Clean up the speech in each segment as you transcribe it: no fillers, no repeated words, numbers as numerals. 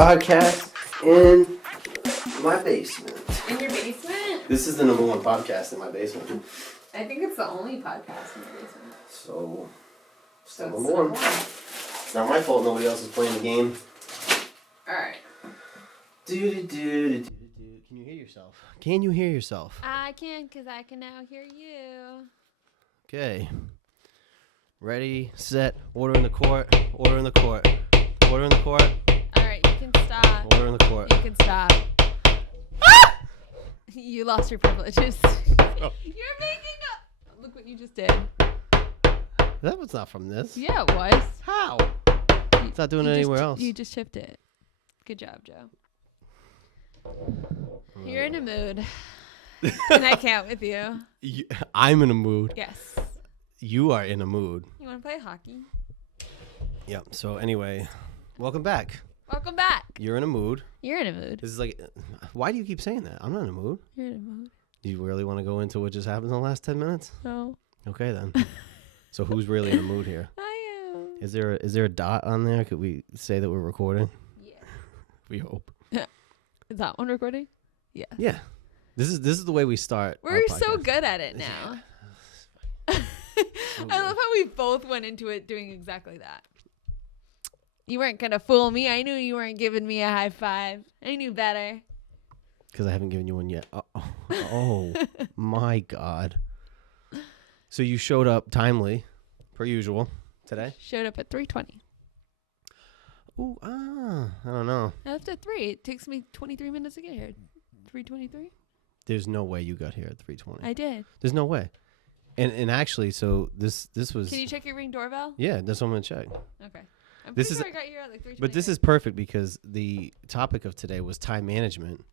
podcast in my basement. In your basement? This is the number one podcast in my basement. I think it's the only podcast in your basement. So So number one. It's not my fault nobody else is playing the game. Alright. Can you hear yourself? Can you hear yourself? I can, because I can now hear you. Okay. Ready, set, order in the court, order in the court, order in the court. Alright, you can stop. Order in the court. You can stop. Ah! You lost your privileges. Oh. You're making up. Look what you just did. That was not from this. Yeah, it was. How? It's not doing it anywhere else. You just chipped it. Good job, Joe. You're in a mood. Can I count with you? I'm in a mood. Yes. You are in a mood. You want to play hockey? Yep. So anyway, welcome back. Welcome back. You're in a mood. You're in a mood. This is like, why do you keep saying that? I'm not in a mood. You're in a mood. Do you really want to go into what just happened in the last 10 minutes? No. Okay then. So who's really in a mood here? I am. Is there a dot on there? Could we say that we're recording? Yeah. We hope. Is that one recording? Yes. Yeah. This is the way we start. We're so good at it now. I love how we both went into it doing exactly that. You weren't going to fool me. I knew you weren't giving me a high five. I knew better. Because I haven't given you one yet. Oh my God. So you showed up timely, per usual, today? Showed up at 3:20. Ooh, I don't know. After 3, it takes me 23 minutes to get here. 3:23? There's no way you got here at 3:20. I did. There's no way. And actually, so this was. Can you check your Ring doorbell? Yeah, that's what I'm gonna check. Okay. I'm This pretty is- sure I got here at like 3:20. But this is perfect because the topic of today was time management,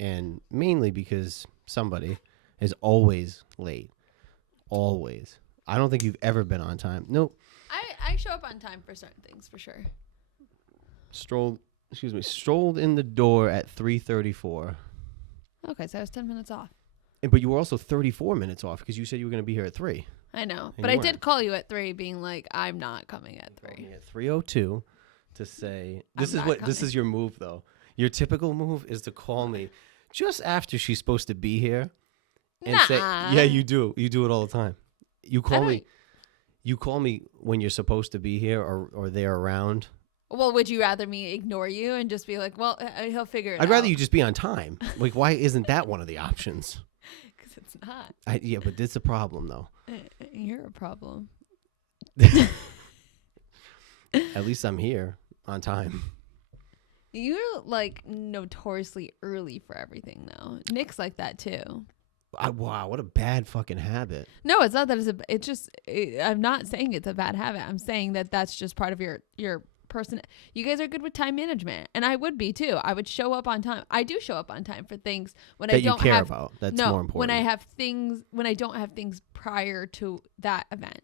and mainly because somebody is always late. Always. I don't think you've ever been on time. Nope. I show up on time for certain things, for sure. Strolled in the door at 3:34. Okay, so I was 10 minutes off. But you were also 34 minutes off because you said you were going to be here at 3. I know. And But you I weren't. did call you at 3 being like, I'm not coming at 3. At 3:02 to say this I'm is not this coming. is your move though. Your typical move is to call me just after she's supposed to be here and say, Nah. yeah, you do. You do it all the time. You call don't- me. You call me when you're supposed to be here or they're around. Well, would you rather me ignore you and just be like, well, he'll figure it out? I'd rather you just be on time. Like, why isn't that one of the options? Because it's not. Yeah, but it's a problem though. You're a problem. At least I'm here on time. You're like notoriously early for everything, though. Nick's like that too. Wow, what a bad fucking habit. No, it's not that it's just. I'm not saying it's a bad habit. I'm saying that that's just part of your person. You guys are good with time management, and I would be too. I would show up on time. I do show up on time for things when That I don't you care have. about. That's No, more important. when I don't have things prior to that event.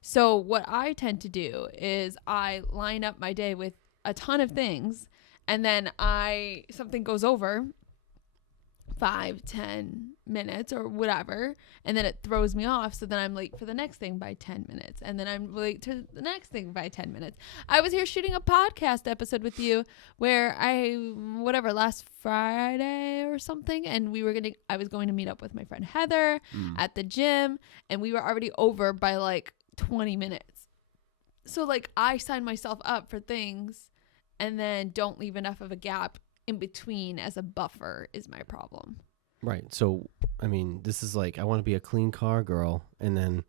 So what I tend to do is I line up my day with a ton of things, and then something goes over 5-10 minutes or whatever, and then it throws me off, so then I'm late for the next thing by 10 minutes, and then I'm late to the next thing by 10 minutes. I was here shooting a podcast episode with you where last Friday or something, and I was going to meet up with my friend Heather at the gym, and we were already over by like 20 minutes. So like I sign myself up for things and then don't leave enough of a gap in between as a buffer is my problem. Right. So, I mean, this is like, I want to be a clean car girl. And then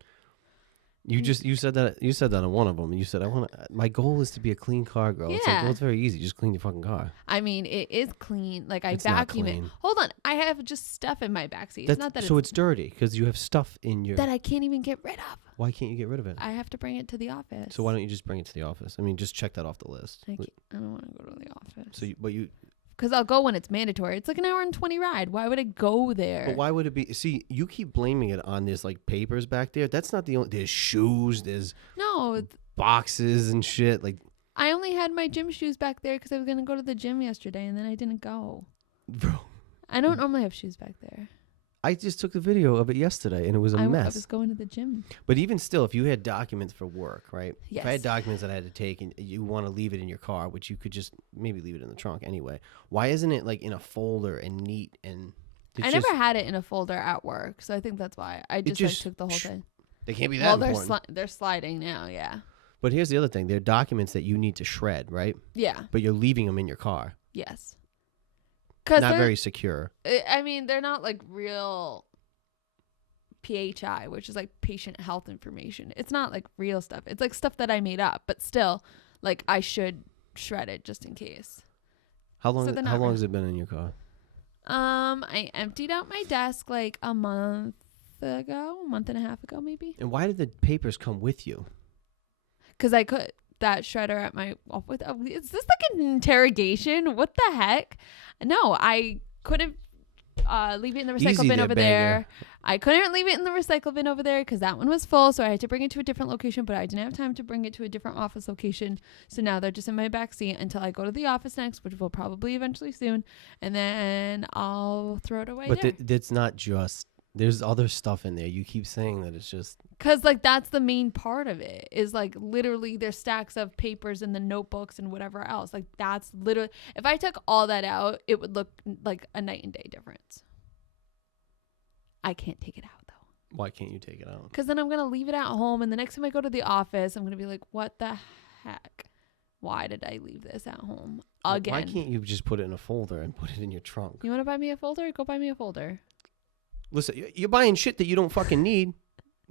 you said that on one of them. You said, my goal is to be a clean car girl. It's like, Yeah. well, it's very easy. Just clean your fucking car. I mean, it is clean. Like I It's not vacuum it. clean. Hold on. I have just stuff in my backseat. It's not that So it's dirty because you have stuff in your. that I can't even get rid of. Why can't you get rid of it? I have to bring it to the office. So why don't you just bring it to the office? I mean, just check that off the list. I don't want to go to the office. So, Because I'll go when it's mandatory. It's like an hour and 20 ride. Why would I go there? but why would it be? See, you keep blaming it on this like papers back there. That's not the only. There's shoes. There's No, boxes and shit. Like, I only had my gym shoes back there because I was going to go to the gym yesterday and then I didn't go. bro. I don't normally have shoes back there. I just took the video of it yesterday, and it was a I mess. was going to the gym. But even still, if you had documents for work, right? Yes. If I had documents that I had to take and you want to leave it in your car, which you could just maybe leave it in the trunk anyway, why isn't it like in a folder and neat and... I never had it in a folder at work, so I think that's why. I just like, took the whole thing. They can't be that important. They're sliding now, yeah. But here's the other thing. They're documents that you need to shred, right? Yeah. But you're leaving them in your car. Yes. Not very secure. I mean, they're not like real PHI, which is like patient health information. It's not like real stuff. It's like stuff that I made up, but still, like I should shred it just in case. How long has it been in your car? I emptied out my desk like a month and a half ago, maybe. And why did the papers come with you? Because I could that shredder at my is this like an interrogation? What the heck? No, I couldn't leave it in the recycle bin over there. I couldn't leave it in the recycle bin over there because that one was full, so I had to bring it to a different location, but I didn't have time to bring it to a different office location. So now they're just in my back seat until I go to the office next, which will probably eventually soon, and then I'll throw it away. But it's not just... There's other stuff in there. You keep saying that it's just... Because, like, that's the main part of it. Is, like, literally there's stacks of papers and the notebooks and whatever else. Like, that's literally... If I took all that out, it would look like a night and day difference. I can't take it out, though. Why can't you take it out? Because then I'm going to leave it at home. And the next time I go to the office, I'm going to be like, what the heck? Why did I leave this at home again? Why can't you just put it in a folder and put it in your trunk? You want to buy me a folder? Go buy me a folder. Listen, you're buying shit that you don't fucking need.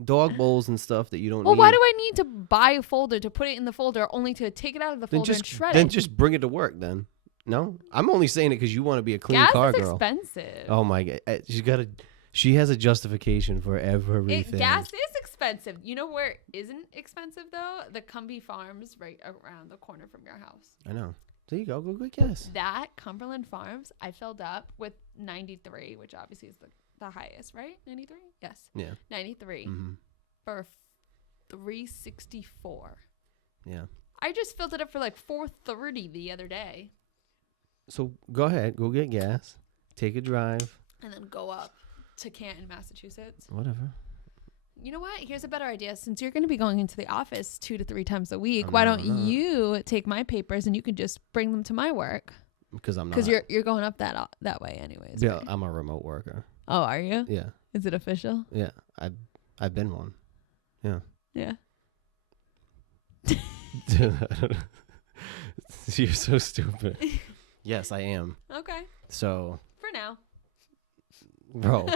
Dog bowls and stuff that you don't need. Well, why do I need to buy a folder to put it in the folder only to take it out of the folder and shred it? Then just bring it to work then. No? I'm only saying it because you want to be a clean car girl. Gas is expensive. Oh my God. She has a justification for everything. Gas is expensive. You know where it isn't expensive though? The Cumbie Farms right around the corner from your house. I know. There you go. Go get gas. That Cumberland Farms, I filled up with 93, which obviously is the highest, right? 93? Yes. Yeah. 93 for $3.64. Yeah. I just filled it up for like $4.30 the other day. So go ahead, go get gas, take a drive, and then go up to Canton, Massachusetts. Whatever. You know what? Here's a better idea. Since you're going to be going into the office 2 to 3 times a week, why don't you take my papers and you can just bring them to my work? Because I'm not. Because you're going up that way anyways. Yeah, right? I'm a remote worker. Oh, are you? Yeah. Is it official? Yeah, I've been one. Yeah. Yeah. You're so stupid. Yes, I am. Okay. So. For now. Bro.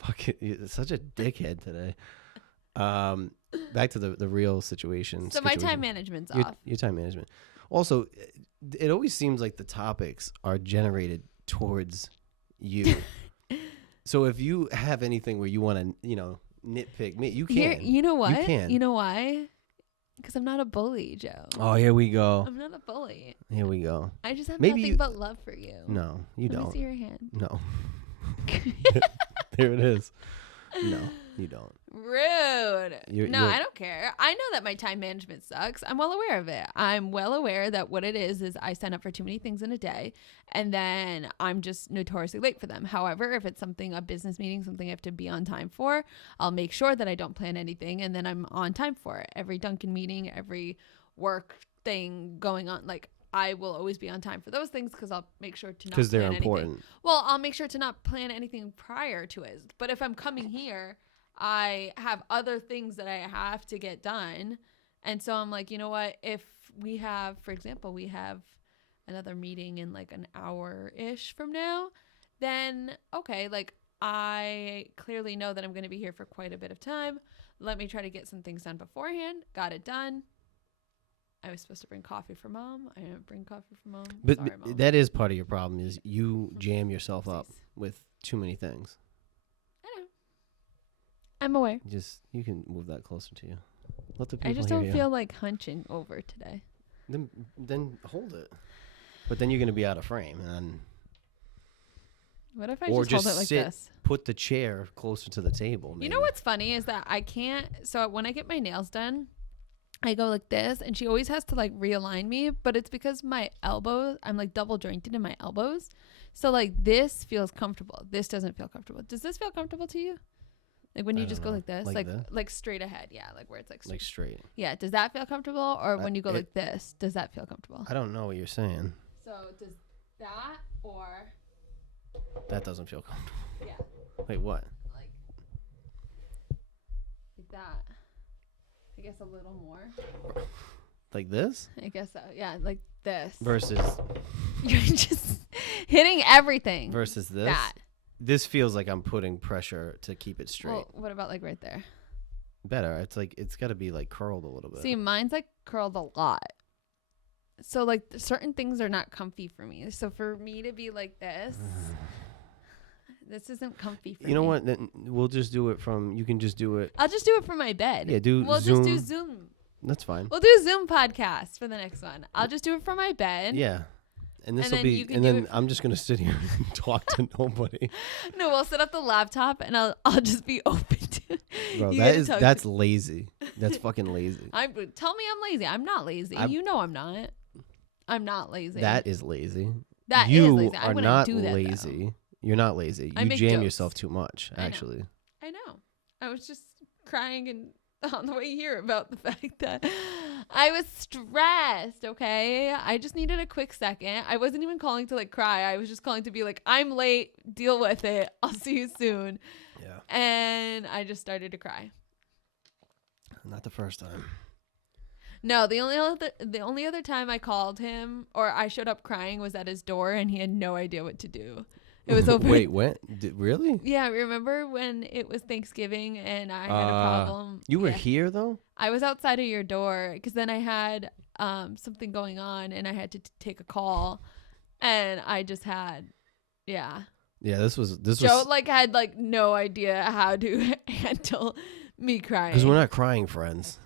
Fuck it. You're such a dickhead today. Back to the real situation. So my time management's off. Your time management. Also, it always seems like the topics are generated towards you. So if you have anything where you want to, nitpick me, you can. You know what? You can. You know why? Because I'm not a bully, Joe. Oh, here we go. I'm not a bully. Here we go. I just have nothing but love for you. No, you don't. Let me see your hand. No. There it is. No, you don't. Rude. I don't care. I know that my time management sucks. I'm well aware of it. I'm well aware that what it is I sign up for too many things in a day, and then I'm just notoriously late for them. However, if it's a business meeting, something I have to be on time for, I'll make sure that I don't plan anything, and then I'm on time for it. Every Dunkin' meeting, every work thing going on, like, I will always be on time for those things because I'll make sure to not plan anything. Because they're important. Well, I'll make sure to not plan anything prior to it. But if I'm coming here, I have other things that I have to get done. And so I'm like, you know what? If we have, for example, another meeting in like an hour-ish from now, then, okay, like I clearly know that I'm going to be here for quite a bit of time. Let me try to get some things done beforehand. Got it done. I was supposed to bring coffee for Mom. I didn't bring coffee for Mom. But sorry, Mom. That is part of your problem is you jam yourself up with too many things. I know. I'm aware. You can move that closer to you. Let the people I just hear don't you. feel like hunching over today. Then hold it. But then you're going to be out of frame. And what if I just hold it like this? Put the chair closer to the table. Maybe. You know what's funny is that I can't. So when I get my nails done, I go like this, and she always has to like realign me, but it's because my elbows, I'm like double jointed in my elbows. So like this feels comfortable. This doesn't feel comfortable. Does this feel comfortable to you? Like when you just go like this, like straight ahead. Yeah, like where it's like straight. Like straight. Yeah, does that feel comfortable? Or when you go like this, does that feel comfortable? I don't know what you're saying. So does that or that doesn't feel comfortable. Yeah. Wait, what? Like that. I guess a little more. Like this? I guess so. Yeah, like this. Versus you're just hitting everything. Versus this? That. This feels like I'm putting pressure to keep it straight. Well, what about like right there? Better. It's like it's got to be like curled a little bit. See, mine's like curled a lot. So like certain things are not comfy for me. So for me to be like this, this isn't comfy for me. You know what? Then we'll just do it from. You can just do it. I'll just do it from my bed. Yeah, We'll Zoom. just do Zoom. That's fine. We'll do a Zoom podcast for the next one. I'll just do it from my bed. Yeah. And this will then be, and then I'm just gonna sit here and talk to nobody. No, we'll set up the laptop and I'll just be open to. Bro, that's lazy. That's fucking lazy. Tell me I'm lazy. I'm not lazy. You know I'm not. I'm not lazy. That is lazy. That you is lazy. I are wouldn't not do that, lazy. though. You're not lazy. I You make jam jokes. yourself too much. Actually. I know. I was just crying and on the way here about the fact that I was stressed, okay? I just needed a quick second. I wasn't even calling to like cry. I was just calling to be like, I'm late. Deal with it. I'll see you soon. Yeah. And I just started to cry. Not the first time. No, the only other time I called him or I showed up crying was at his door and he had no idea what to do. It was over. Wait, what? Really? Yeah, remember when it was Thanksgiving and I had a problem? You were here though? I was outside of your door because then I had something going on and I had to take a call, and I just had, yeah. Yeah, this was Joe like had like no idea how to handle me crying. Because we're not crying friends.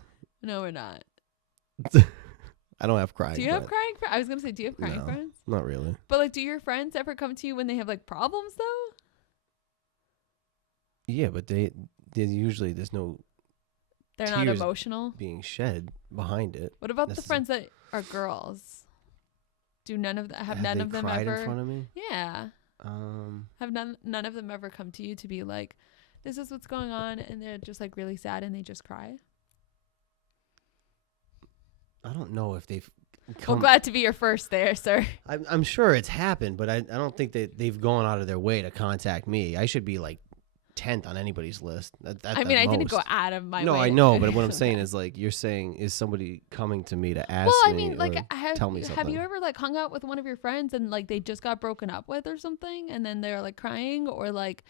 No, we're not. I don't have crying. Do you have crying friends? I was gonna say, do you have crying friends? Not really. But like, do your friends ever come to you when they have like problems though? Yeah, but they usually there's no. They're not emotional. Being shed behind it. What about the friends that are girls? Do none of them have none of them cried ever? in front of me? Yeah. Have none of them ever come to you to be like, this is what's going on, and they're just like really sad and they just cry? I don't know if they've Well, glad to be your first there, sir. I'm sure it's happened, but I don't think that they've gone out of their way to contact me. I should be like 10th on anybody's list. I mean, I didn't go out of my way. No, I know, but what I'm saying is like you're saying is somebody coming to me to ask me. Well, I mean, like, tell me something. Have you ever like hung out with one of your friends and like they just got broken up with or something, and then they're like crying, or like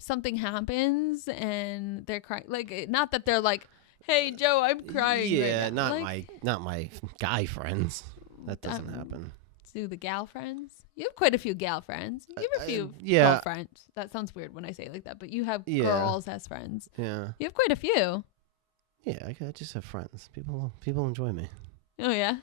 something happens and they're crying? Like, not that they're like, hey Joe, I'm crying. Yeah, right now. not my guy friends. That doesn't happen. Do the gal friends? You have quite a few gal friends. You have a few yeah. girl friends. That sounds weird when I say it like that, but you have girls as friends. Yeah. You have quite a few. Yeah, I just have friends. People enjoy me. Oh yeah.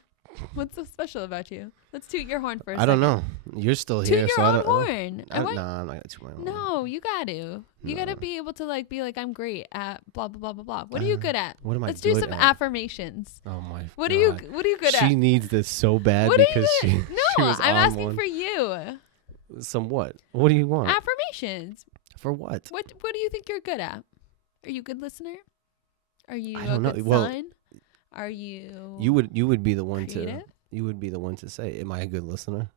What's so special about you? Let's toot your horn first. I don't know. You're still here, toot so your I own horn. No, I'm not gonna toot my own. No, you got to. You got to be able to like be like, I'm great at blah blah blah blah blah. What are you good at? What am I? Let's do some affirmations. Oh my. What God. are you good at? She needs this so bad what because she. No, she was I'm on asking one. for you. Some what? What do you want? Affirmations. For what? What do you think you're good at? Are you a good listener? Are you I don't a good know. sign? Are you? You would be the one creative? to. You would be the one to say, "Am I a good listener?"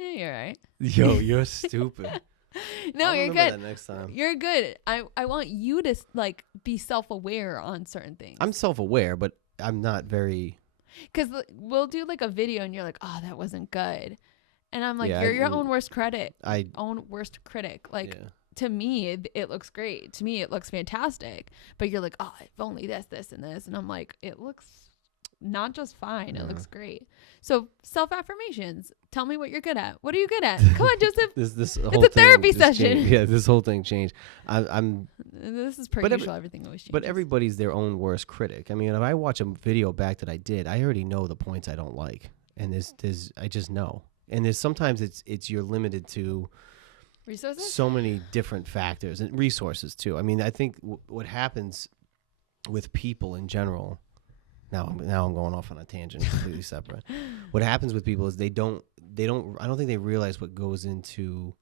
Yeah, you're right. Yo, you're stupid. No, I'll you're remember good. that next time. You're good. I want you to like be self-aware on certain things. I'm self-aware, but I'm not very. Because we'll do like a video and you're like, oh, that wasn't good. And I'm like, Yeah, you're your own worst critic. I Own worst critic. Like, yeah. to me, it looks great. To me, it looks fantastic. But you're like, oh, if only this, and this. And I'm like, it looks not just fine. Yeah. It looks great. So self-affirmations. Tell me what you're good at. What are you good at? Come on, Joseph. This whole it's a therapy thing just session. changed. Yeah, this whole thing changed. I'm This is per usual. Everything always changes. But everybody's their own worst critic. I mean, if I watch a video back that I did, I already know the points I don't like, and there's I just know. And there's sometimes it's you're limited to resources, so many different factors and resources too. I mean, I think what happens with people in general. Now I'm going off on a tangent, completely separate. What happens with people is they don't they don't. I don't think they realize what goes into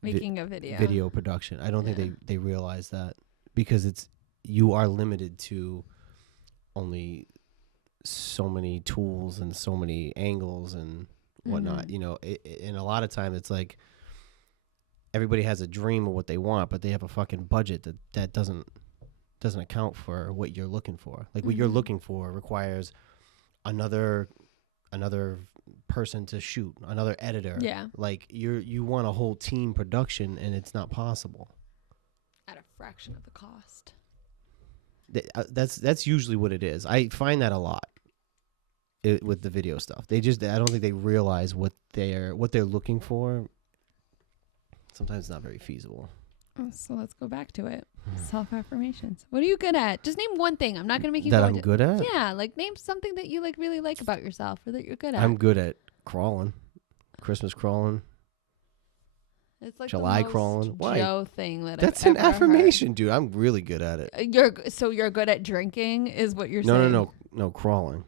Making a video. video production. I don't think they realize that, because you are limited to only so many tools and so many angles and whatnot. You know, and a lot of times it's like everybody has a dream of what they want, but they have a fucking budget that doesn't account for what you're looking for. Like what you're looking for requires another person to shoot, another editor. Yeah. Like you want a whole team production, and it's not possible At a fraction of the cost. That's usually what it is. I find that a lot with the video stuff. I don't think they realize what they're looking for. Sometimes it's not very feasible. So let's go back to it. Self-affirmations. What are you good at? Just name one thing. I'm not going to make you that go I'm good at? Yeah, like name something that you like really like about yourself or that you're good at. I'm good at crawling. Christmas crawling. It's like July the most crawling. Why? Joe thing That's I've an ever affirmation, dude. I'm really good at it. heard. You're good at drinking is what you're saying? No, crawling.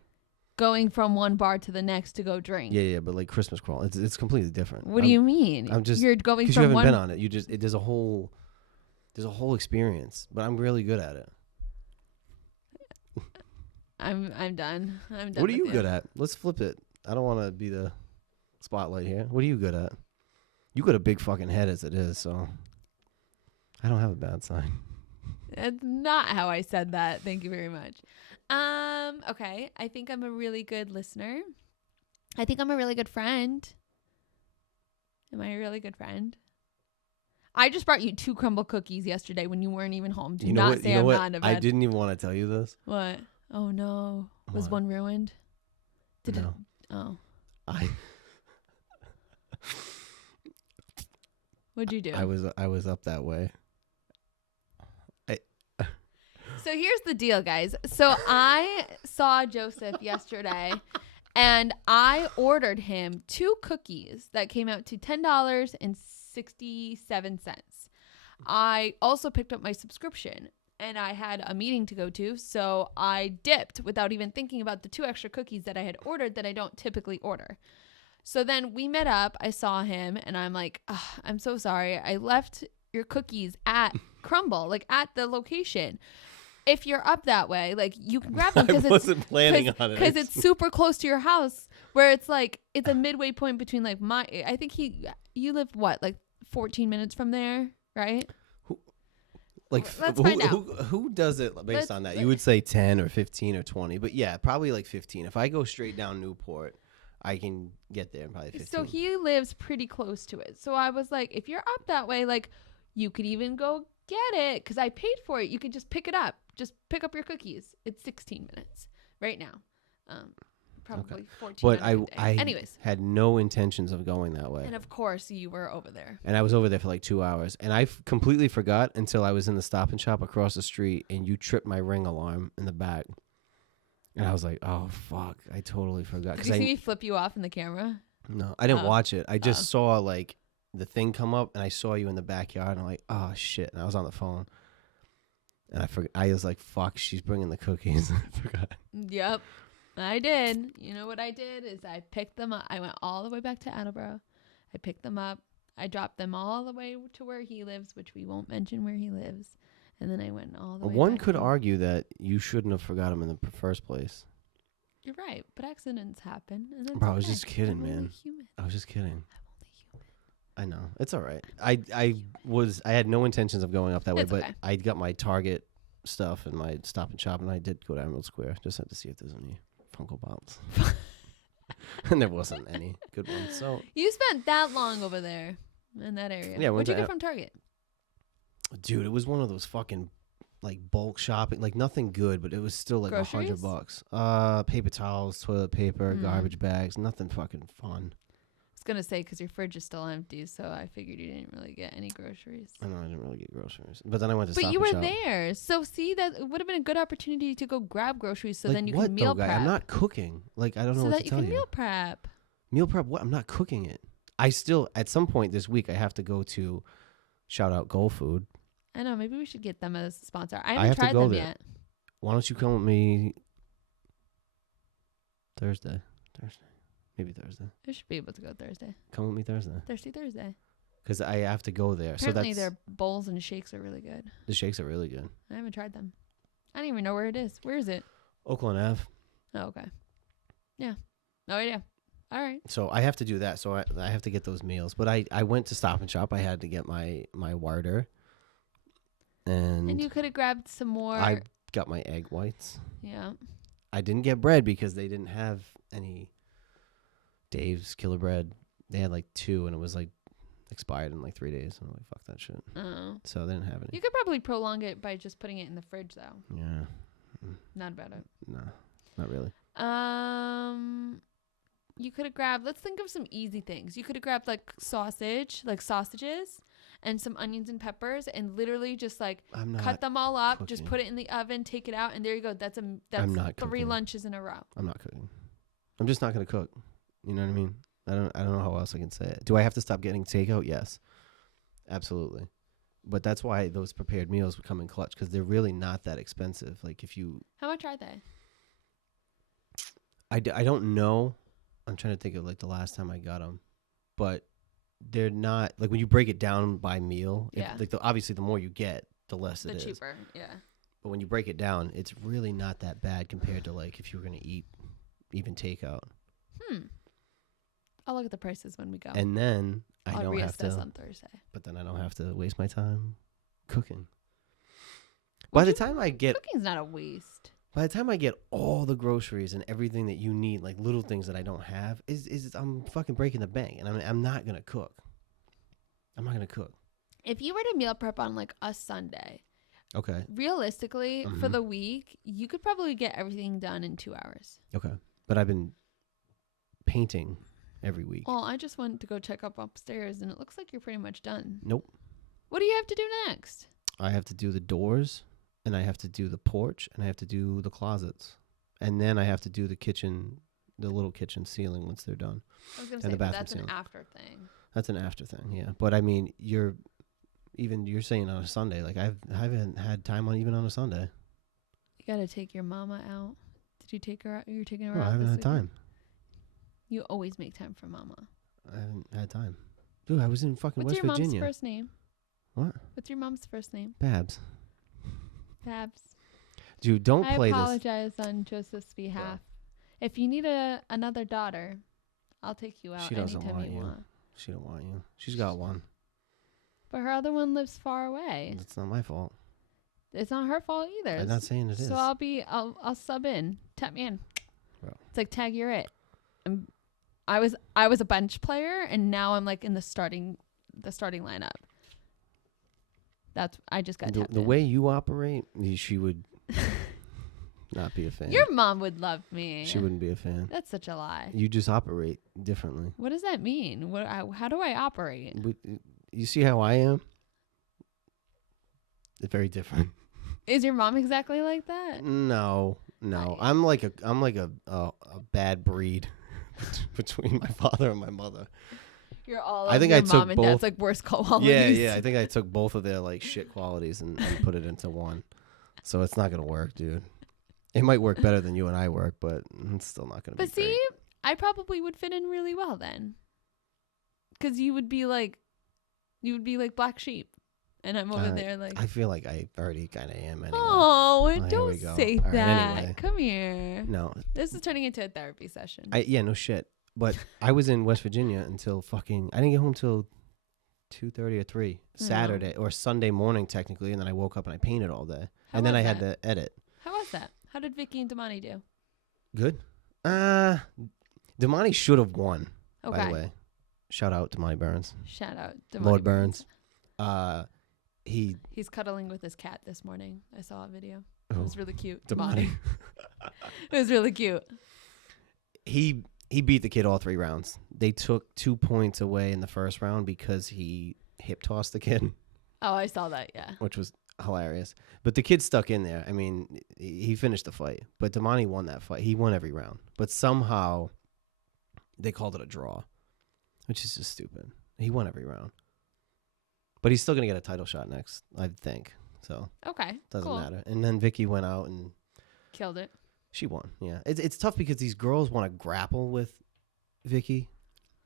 Going from one bar to the next to go drink. Yeah, but like Christmas crawling, it's completely different. What do you mean? You're going because from you haven't one. been on it. There's a whole experience, but I'm really good at it. I'm done. What are you good at? Let's flip it. I don't want to be the spotlight here. What are you good at? You got a big fucking head as it is, so I don't have a bad sign. That's not how I said that. Thank you very much. Okay. I think I'm a really good listener. I think I'm a really good friend. Am I a really good friend? I just brought you 2 crumble cookies yesterday when you weren't even home. Do not say I'm not in bed. I didn't even want to tell you this. What? Oh no. Was one ruined? No. Oh. What'd you do? I was up that way. So here's the deal, guys. So I saw Joseph yesterday, and I ordered him 2 cookies that came out to $10.67. I also picked up my subscription, and I had a meeting to go to, so I dipped without even thinking about the 2 extra cookies that I had ordered that I don't typically order. So then we met up. I saw him, and I'm like, I'm so sorry. I left your cookies at Crumble, like at the location. If you're up that way, like you can grab them because I wasn't planning on it. Because it's super close to your house, where it's like it's a midway point between like I think you live what, like 14 minutes from there, right? Let's find out. Who does it based on that? You would say 10 or 15 or 20, but yeah, probably like 15. If I go straight down Newport, I can get there in probably 15. So he lives pretty close to it. So I was like, if you're up that way, like you could even go get it because I paid for it. You could just pick it up. Just pick up your cookies. It's 16 minutes right now. Probably 14. But I anyways, had no intentions of going that way. And of course you were over there. And I was over there for like 2 hours. And I completely forgot until I was in the Stop and Shop across the street and you tripped my Ring alarm in the back. And I was like, oh, fuck. I totally forgot. Did you see me flip you off in the camera? No, I didn't watch it. I just saw like the thing come up and I saw you in the backyard. And I'm like, oh, shit. And I was on the phone. And I forgot. I was like, fuck, she's bringing the cookies. I forgot. Yep, I did. You know what I did is I picked them up. I went all the way back to Attleboro. I picked them up. I dropped them all the way to where he lives, which we won't mention where he lives. And then I went all the way One back could home. argue that you shouldn't have forgot him in the first place. You're right, but accidents happen. And that's Bro, I was okay. just kidding, I'm man. only human. I was just kidding. I'm only human. I know. It's all right. I had no intentions of going up that way, It's but okay. I got my Target stuff and my Stop and Shop, and I did go to Emerald Square. Just had to see if there's any Funko Pops. And there wasn't any good ones. So You spent that long over there in that area. Yeah, What'd you get from Target? dude, it was one of those fucking like bulk shopping, like nothing good, but it was still like Groceries? $100. Paper towels, toilet paper, garbage bags, nothing fucking fun. I was going to say, because your fridge is still empty, so I figured you didn't really get any groceries. I know I didn't really get groceries, but then I went to But Stop you and were Shop. there. So see, that would have been a good opportunity to go grab groceries so Like then you what, can meal though, guy? prep. I'm not cooking. Like I don't know so what that to tell you can meal prep. Meal prep? What? I'm not cooking it. I still, at some point this week, I have to go to shout out Gold Food. I know. Maybe we should get them as a sponsor. I have haven't to tried go them there. yet. Why don't you come with me Thursday? Maybe Thursday. I should be able to go Thursday. Come with me Thursday. Thirsty Thursday. Because I have to go there. Apparently so their bowls and shakes are really good. the shakes are really good. I haven't tried them. I don't even know where it is. Where is it? Oakland Ave. Oh, okay. Yeah. No idea. All right. So I have to do that. So I have to get those meals. But I went to Stop and Shop. I had to get my Warder. And you could have grabbed some more. I got my egg whites. Yeah. I didn't get bread because they didn't have any Dave's Killer Bread. They had like 2 and it was like expired in like 3 days. And I'm like, fuck that shit. Oh. So they didn't have any. You could probably prolong it by just putting it in the fridge, though. Yeah. Not about it. No, not really. You could have grabbed, let's think of some easy things. You could have grabbed like sausages and some onions and peppers and literally just like cut them all up, just put it in the oven, take it out, and there you go. That's 3 cooking. lunches in a row. I'm not cooking. I'm just not going to cook. You know what I mean? I don't know how else I can say it. Do I have to stop getting takeout? Yes. Absolutely. But that's why those prepared meals would come in clutch because they're really not that expensive. Like if you... How much are they? I don't know. I'm trying to think of like the last time I got them. But they're not... Like when you break it down by meal, Yeah. Obviously the more you get, the less it is. The cheaper, yeah. But when you break it down, it's really not that bad compared to like if you were going to eat even takeout. I'll look at the prices when we go. And then I'll don't have to... on Thursday. But then I don't have to waste my time cooking. By the time I get... Cooking's not a waste. By the time I get all the groceries and everything that you need, like little things that I don't have, I'm fucking breaking the bank. And I'm not going to cook. I'm not going to cook. If you were to meal prep on like a Sunday, okay, realistically, for the week, you could probably get everything done in 2 hours. Okay. But I've been painting every week. Well, I just went to go check up upstairs, and it looks like you're pretty much done. Nope. What do you have to do next? I have to do the doors, and I have to do the porch, and I have to do the closets. And then I have to do the kitchen, the little kitchen ceiling once they're done. I was going to say, but that's an after thing. That's an after thing, yeah. But I mean, you're saying on a Sunday, like I haven't had time even on a Sunday. You got to take your mama out. Did you take her out? You're taking her No, out? I haven't had time. You always make time for mama. I haven't had time. Dude, I was in fucking What's West your Virginia. mom's first name? What? What's your mom's first name? Babs. Babs. Dude, don't play this. I apologize on Joseph's behalf. Yeah. If you need another daughter, I'll take you out anytime you want. She don't want you. She's got one. But her other one lives far away. That's not my fault. It's not her fault either. I'm not saying it is. So I'll sub in. Tap me in. Bro. It's like tag, you're it. I was a bench player, and now I'm like in the starting lineup. I just got tapped the in. way you operate, she would not be a fan. Your mom would love me. She wouldn't be a fan. That's such a lie. You just operate differently. What does that mean? How do I operate? You see how I am? It's very different. Is your mom exactly like that? No. I'm like a bad breed between my father and my mother. You're all I think I took mom and both. dad's like worst qualities. Yeah. I think I took both of their like shit qualities and put it into one. So it's not gonna work, dude. It might work better than you and I work, but it's still not gonna be. But see, I probably would fit in really well then, because you would be like black sheep, and I'm over there like. I feel like I already kind of am anyway. Oh, don't say that. Right, anyway. Come here. No. This is turning into a therapy session. No shit. But I was in West Virginia until I didn't get home till 2:30 or 3 Saturday or Sunday morning technically, and then I woke up and I painted all day, and then I had to edit. How was that? How did Vicky and Damani do? Good. Damani should have won. Okay. By the way, shout out Damani Burns. Shout out Damani Lord Burns. He's cuddling with his cat this morning. I saw a video. It was really cute. Damani. It was really cute. He beat the kid all 3 rounds. They took 2 points away in the first round because he hip tossed the kid. Oh, I saw that, yeah. Which was hilarious. But the kid stuck in there. I mean, he finished the fight. But Damani won that fight. He won every round. But somehow they called it a draw, which is just stupid. He won every round. But he's still going to get a title shot next, I think. So okay, doesn't matter. And then Vicky went out and killed it. She won. Yeah, it's tough because these girls want to grapple with Vicky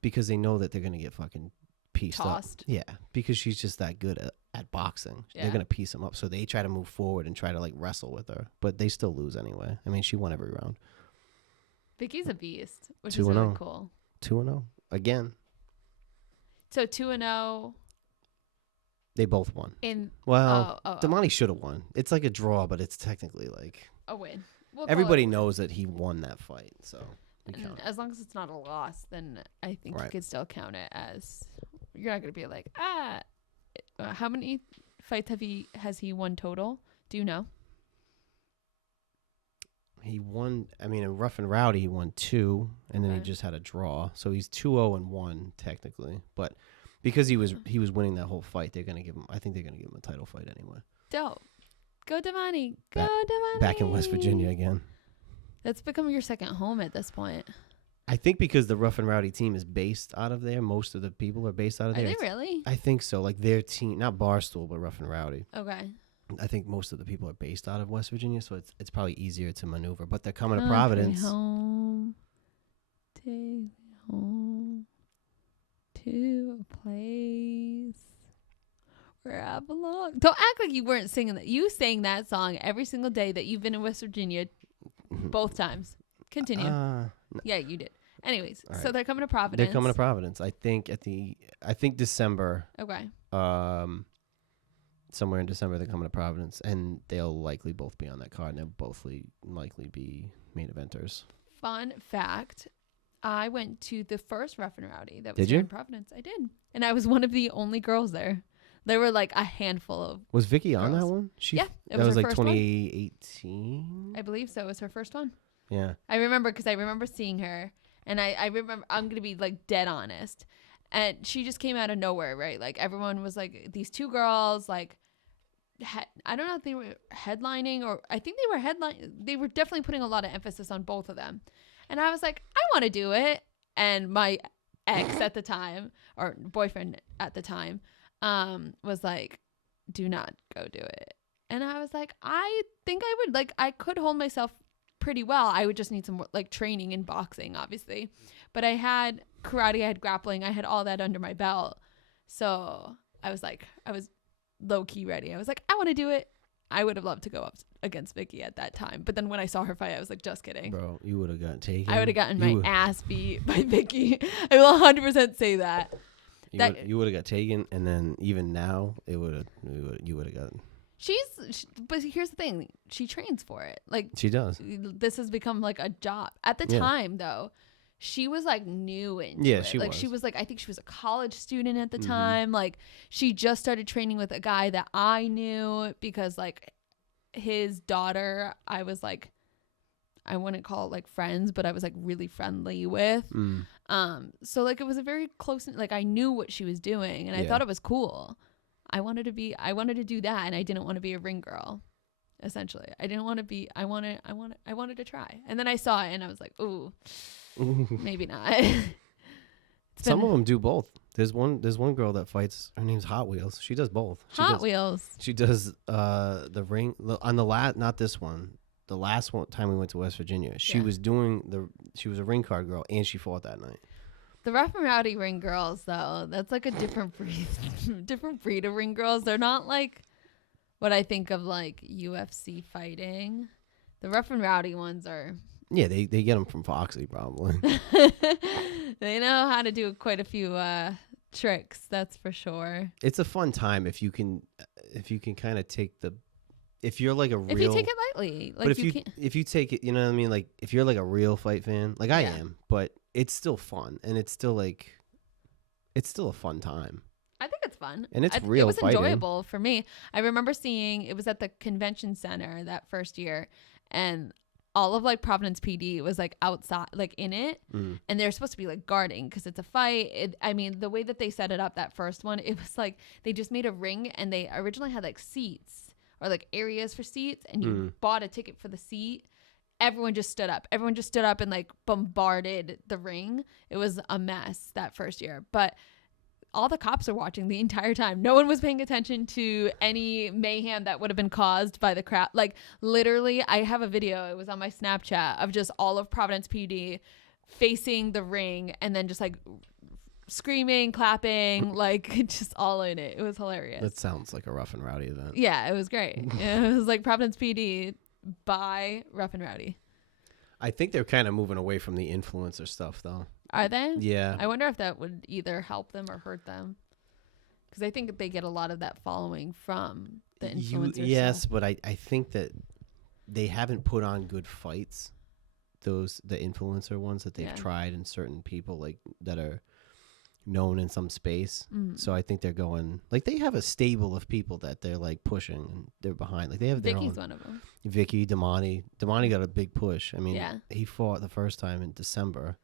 because they know that they're gonna get fucking pieced Tossed. up. Yeah, because she's just that good at boxing. Yeah. They're gonna piece them up, so they try to move forward and try to like wrestle with her, but they still lose anyway. I mean, she won every round. Vicky's a beast, which is really 2-0. cool. 2-0 again. So 2-0 They both won. in Well, oh, Damani should have won. It's like a draw, but it's technically like a win. We'll call everybody it a win. knows that he won that fight. So we And count it. as long as it's not a loss, then I think you Right. could still count it as. You're not gonna be like, how many fights has he won total? Do you know? He won. I mean, in Rough and Rowdy, he won 2, and then he Okay. just had a draw. So he's 2-0-1 technically. But because he was winning that whole fight, they're gonna give him. I think they're gonna give him a title fight anyway. Dope. Go Damani. Go Back- Damani. Back in West Virginia again. That's become your second home at this point. I think because the Rough and Rowdy team is based out of there. Most of the people are based out of Are there. they really? I think so. Like their team, not Barstool, but Rough and Rowdy. Okay. I think most of the people are based out of West Virginia, so it's probably easier to maneuver. But they're coming to Take me Providence. home. Take me home to a place where I belong. Don't act like you weren't singing that. You sang that song every single day that you've been in West Virginia, both times. Continue. Yeah, you did. Anyways, All so right. they're coming to Providence. They're coming to Providence. I think December. Okay. Somewhere in December they're coming to Providence, and they'll likely both be on that card, and they'll both likely be main eventers. Fun fact. I went to the first Rough and Rowdy that was Did here you? in Providence. I did. And I was one of the only girls there. There were like a handful of, Was Vicky on that Girls. one? Yeah, it that was was her like first one. 2018. I believe so. It was her first one. Yeah. I remember because I remember seeing her, and I remember, I'm going to be like dead honest. And she just came out of nowhere, right? Like everyone was like, these two girls, like, I don't know if they were headlining or I think they were they were definitely putting a lot of emphasis on both of them. And I was like, I want to do it. And my ex at the time, or boyfriend at the time, was like, do not go do it. And I was like, I think I would, like, I could hold myself pretty well. I would just need some like training in boxing, obviously. But I had karate, I had grappling, I had all that under my belt. So I was low key ready. I was like, I want to do it. I would have loved to go up against Vicky at that time. But then when I saw her fight, I was like, just kidding. Bro, you would have gotten taken. I would have gotten my ass beat by Vicky. I will 100% say that. You would have got taken, and then even now, you would have gotten. But here's the thing. She trains for it. Like, She does. this has become like a job. At the Yeah. time, though, she was like new into Yeah, it. she like was. she was like, I think she was a college student at the Mhm. time. Like she just started training with a guy that I knew because like his daughter, I was like, I wouldn't call it like friends, but I was like really friendly with. So like it was a very close, like I knew what she was doing and I Yeah. thought it was cool. I wanted to do that, and I didn't want to be a ring girl. Essentially, I didn't want to be. I wanted to try, and then I saw it, and I was like, "Ooh, maybe not." Some of them do both. There's one girl that fights. Her name's Hot Wheels. She does both. Hot Wheels. She does the ring on the not this one. The last one time we went to West Virginia, she Yeah. was she was a ring card girl, and she fought that night. The Rough and Rowdy ring girls, though, that's like a different breed, different breed of ring girls. They're not like what I think of like UFC fighting. The Rough and Rowdy ones are. Yeah, they get them from Foxy probably. They know how to do quite a few tricks, that's for sure. It's a fun time if you can kind of take if you're like a real. If you take it lightly, like But can't. if you take it, you know what I mean. Like if you're like a real fight fan, like I Yeah. am, but it's still fun, and it's still a fun time. I think it's fun. And it's real It was fighting. enjoyable for me. I remember seeing it was at the convention center that first year, and all of like Providence PD was like outside, like in it, and they're supposed to be like guarding because it's a fight. I mean, the way that they set it up that first one, it was like they just made a ring, and they originally had like seats or like areas for seats, and you bought a ticket for the seat. Everyone just stood up. Everyone just stood up and like bombarded the ring. It was a mess that first year, but all the cops are watching the entire time. No one was paying attention to any mayhem that would have been caused by the crowd. Like literally, I have a video. It was on my Snapchat of just all of Providence PD facing the ring and then just like screaming, clapping, like just all in it. It was hilarious. That sounds like a Rough and Rowdy event. Yeah, it was great. It was like Providence PD by Rough and Rowdy. I think they're kind of moving away from the influencer stuff, though. Are they? Yeah. I wonder if that would either help them or hurt them. Because I think they get a lot of that following from the influencers. Yes, stuff. But I think that they haven't put on good fights. The influencer ones that they've tried in certain people like that are known in some space. So I think they're going like they have a stable of people that they're like pushing and they're behind. Like they have their Vicky's own. one of them. Vicky, Damani got a big push. I mean, Yeah. he fought the first time in December,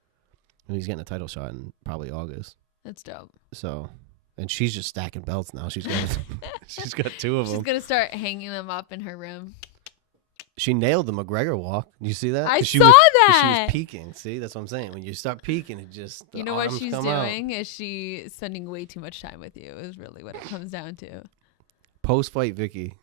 and he's getting a title shot in probably August. That's dope. So, and she's just stacking belts now. She's got she's got 2 of them. She's gonna start hanging them up in her room. She nailed the McGregor walk. You see that? I She saw was that. peeking. See, that's what I'm saying. When you start peeking, it just You know what she's doing is she spending way too much time with you is really what it comes down to. Post-fight Vicky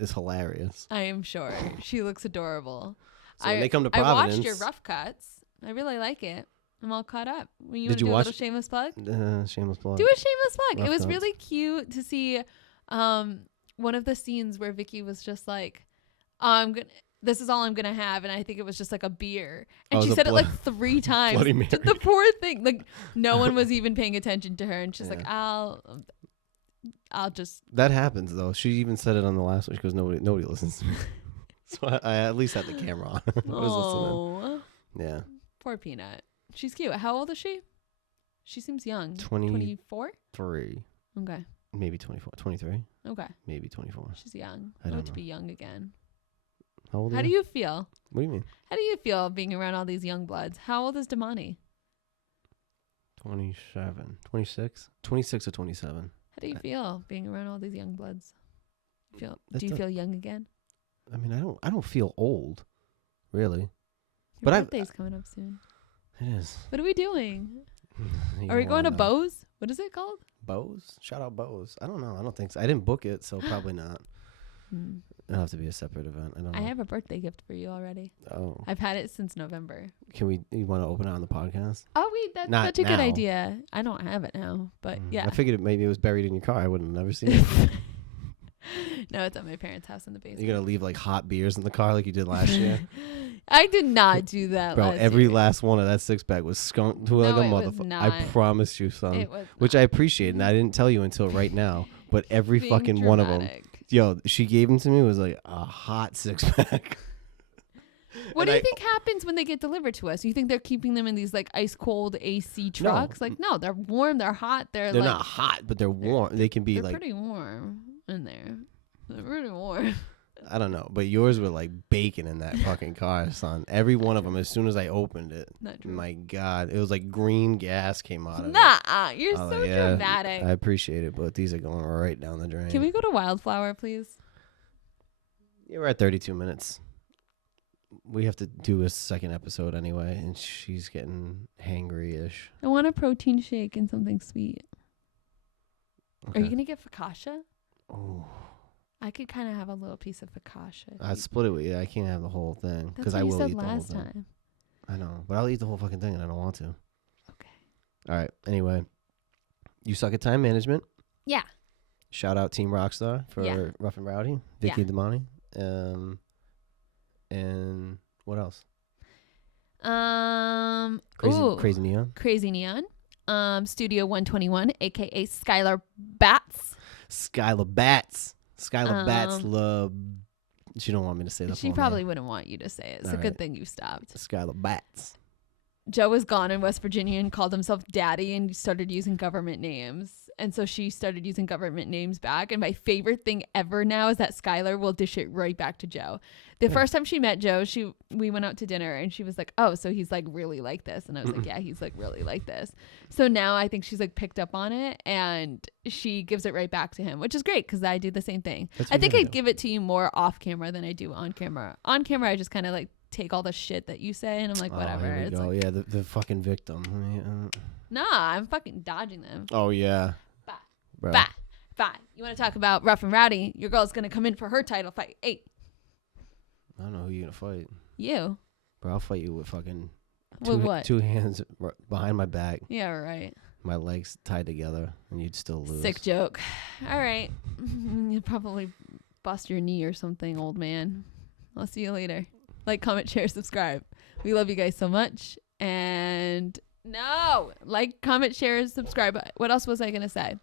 is hilarious. I am sure. She looks adorable. So when they come to Providence, I watched your rough cuts. I really like it. I'm all caught up. You Did you do watch a little shameless plug? Shameless plug. Do a shameless plug. Rough It was cuts. really cute to see one of the scenes where Vicky was just like, this is all I'm gonna have, and I think it was just like a beer, and she said it like 3 times. Bloody Mary. The poor thing, like no one was even paying attention to her, and she's like, I'll just. That happens though. She even said it on the last one. She goes, nobody listens to me. So I at least had the camera on. I was listening. Yeah. Poor Peanut. She's cute. How old is she? She seems young. 24? 3. Okay. Maybe 24. 23? Okay. Maybe 24. She's young. I don't to know. be young again. How old are How do you feel? What do you mean? How do you feel being around all these young bloods? How old is Damani? 27. 26? 26 or 27. How do you feel being around all these young bloods? Do you That's feel young again? I mean, I don't feel old, really. Your But birthday's coming up soon. It is. What are we doing? You Are we going to wanna know. Bose? What is it called? Bose? Shout out Bose. I don't know. I don't think so. I didn't book it, so probably not. It'll have to be a separate event. I don't know. I have a birthday gift for you already. Oh. I've had it since November. You want to open it on the podcast? Oh, wait, that's Not such a good now. idea. I don't have it now, but yeah. I figured maybe it was buried in your car. I would have never seen it. No, it's at my parents' house in the basement. You're going to leave like hot beers in the car like you did last year? I did not do that. Bro, last every year. last one of that 6-pack was skunked to like No, a it was motherfucker. not. I promise you, son. It was Which I appreciate, and I didn't tell you until right now. But every being fucking one of them, dramatic. yo, she gave them to me was like a hot 6-pack. What do you think happens when they get delivered to us? You think they're keeping them in these like ice cold AC trucks? Like no, they're warm, they're hot, they're like, not hot, but they're warm. They can be they're like pretty warm in there. They're pretty warm. I don't know, but yours were like bacon in that fucking car, son. Every one of them, as soon as I opened it, Not true. my God, it was like green gas came out of it. Nah, you're I was so like, yeah, dramatic. I appreciate it, but these are going right down the drain. Can we go to Wildflower, please? Yeah, we're at 32 minutes. We have to do a second episode anyway, and she's getting hangry-ish. I want a protein shake and something sweet. Okay. Are you gonna get focaccia? Oh, I could kind of have a little piece of focaccia. I'd split it with you. I can't have the whole thing That's because what I you will said eat the whole last thing. time. I know, but I'll eat the whole fucking thing, and I don't want to. Okay. All right. Anyway, you suck at time management. Yeah. Shout out Team Rockstar for Yeah. Rough and Rowdy, Vicky Yeah. Damani, and what else? Crazy Neon. Crazy Neon. Studio 121, aka Skylar Batz. Skylar Batz. Skylar Batz. Um, She don't want me to say that. She probably wouldn't want you to say it. It's a All good right. thing you stopped. Skylar Batz. Joe was gone in West Virginia and called himself Daddy and started using government names. And so she started using government names back. And my favorite thing ever now is that Skylar will dish it right back to Joe. The first time she met Joe, we went out to dinner and she was like, oh, so he's like really like this. And I was like, yeah, he's like really like this. So now I think she's like picked up on it and she gives it right back to him, which is great because I do the same thing. I think I give it to you more off camera than I do on camera. On camera, I just kind of like take all the shit that you say and I'm like, whatever. Here we It's go. like, Yeah, the fucking victim. nah, I'm fucking dodging them. Oh yeah. Bye. Bro. Bye. Bye. You want to talk about Rough and Rowdy? Your girl's going to come in for her title fight. Hey, I don't know who you're gonna fight, you. bro. I'll fight you with fucking With what? Two hands behind my back, Yeah, right. my legs tied together, and you'd still lose. Sick joke. All right. You'd probably bust your knee or something, old man. I'll see you later. Like, comment, share, subscribe. We love you guys so much. And no, like, comment, share, subscribe. What else was I going to say?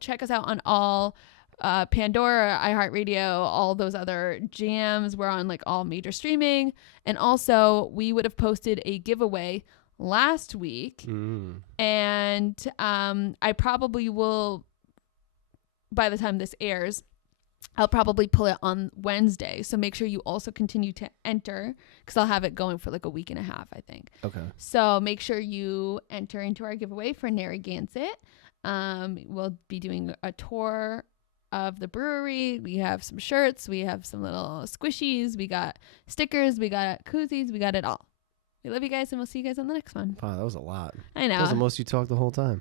Check us out on all Pandora, iHeartRadio, all those other jams. We're on like all major streaming. And also, we would have posted a giveaway last week. And I probably will, by the time this airs, I'll probably pull it on Wednesday. So make sure you also continue to enter, because I'll have it going for like a week and a half, I think. Okay. So make sure you enter into our giveaway for Narragansett. We'll be doing a tour of the brewery. We have some shirts. We have some little squishies. We got stickers. We got koozies. We got it all. We love you guys, and we'll see you guys on the next one. Wow, that was a lot. I know. That was the most you talked the whole time.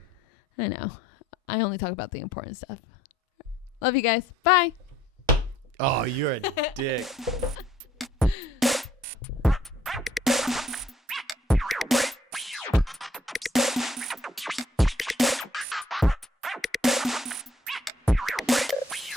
I know. I only talk about the important stuff. Love you guys. Bye. Oh, you're a dick.